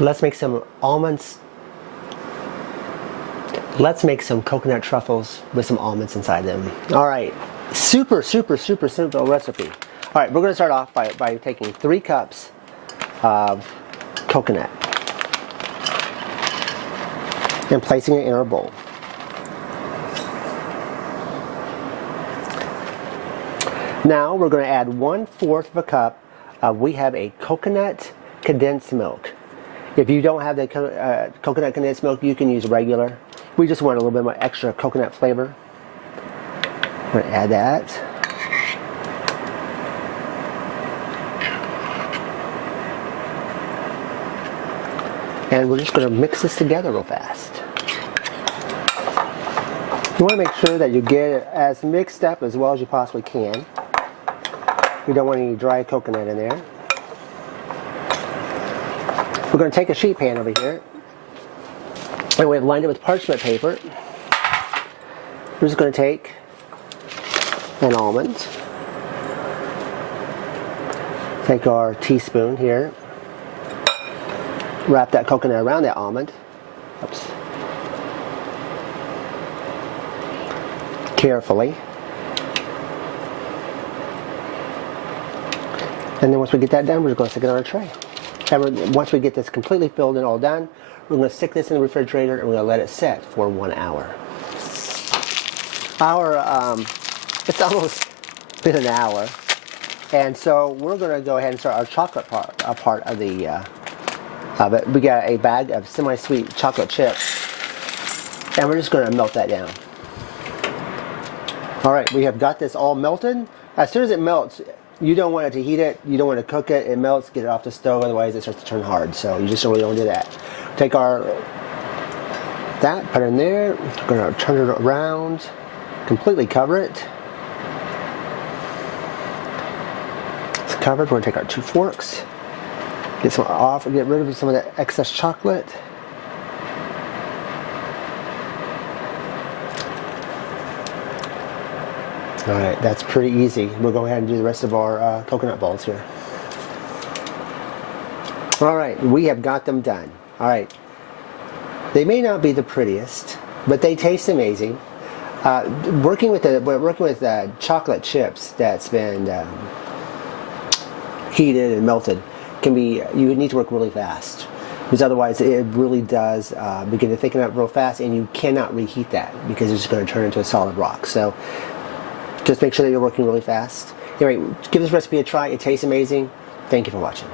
Let's make some almonds. Let's make some coconut truffles with some almonds inside them. All right, super simple recipe. All right, we're going to start off by taking 3 cups of coconut and placing it in our bowl. Now we're going to add 1/4 of a cup of, we have a coconut condensed milk. If you don't have the coconut condensed milk, you can use regular. We just want a little bit more extra coconut flavor. I'm going to add that. And we're just going to mix this together real fast. You want to make sure that you get it as mixed up as well as you possibly can. We don't want any dry coconut in there. We're going to take a sheet pan over here, and we've lined it with parchment paper. We're just going to take an almond, take our teaspoon here, wrap that coconut around that almond. Oops. Carefully. And then once we get that done, we're just going to stick it on our tray. And once we get this completely filled and all done, we're going to stick this in the refrigerator and we're going to let it set for 1 hour. It's almost been an hour. And so we're going to go ahead and start our chocolate part of it. We got a bag of semi-sweet chocolate chips, and we're just going to melt that down. All right, we have got this all melted. As soon as it melts, you don't want it to heat it, you don't want to cook it. It melts, get it off the stove, otherwise it starts to turn hard. So you just really don't do that. Take put it in there. We're going to turn it around, completely cover it. It's covered. We're going to take our 2 forks, get rid of some of the excess chocolate. All right, that's pretty easy. We'll go ahead and do the rest of our coconut balls here. All right, we have got them done. All right, they may not be the prettiest, but they taste amazing. Working with chocolate chips that's been heated and melted can be, you need to work really fast, because otherwise it really does begin to thicken up real fast, and you cannot reheat that because it's just going to turn into a solid rock. So just make sure that you're working really fast. Anyway, give this recipe a try. It tastes amazing. Thank you for watching.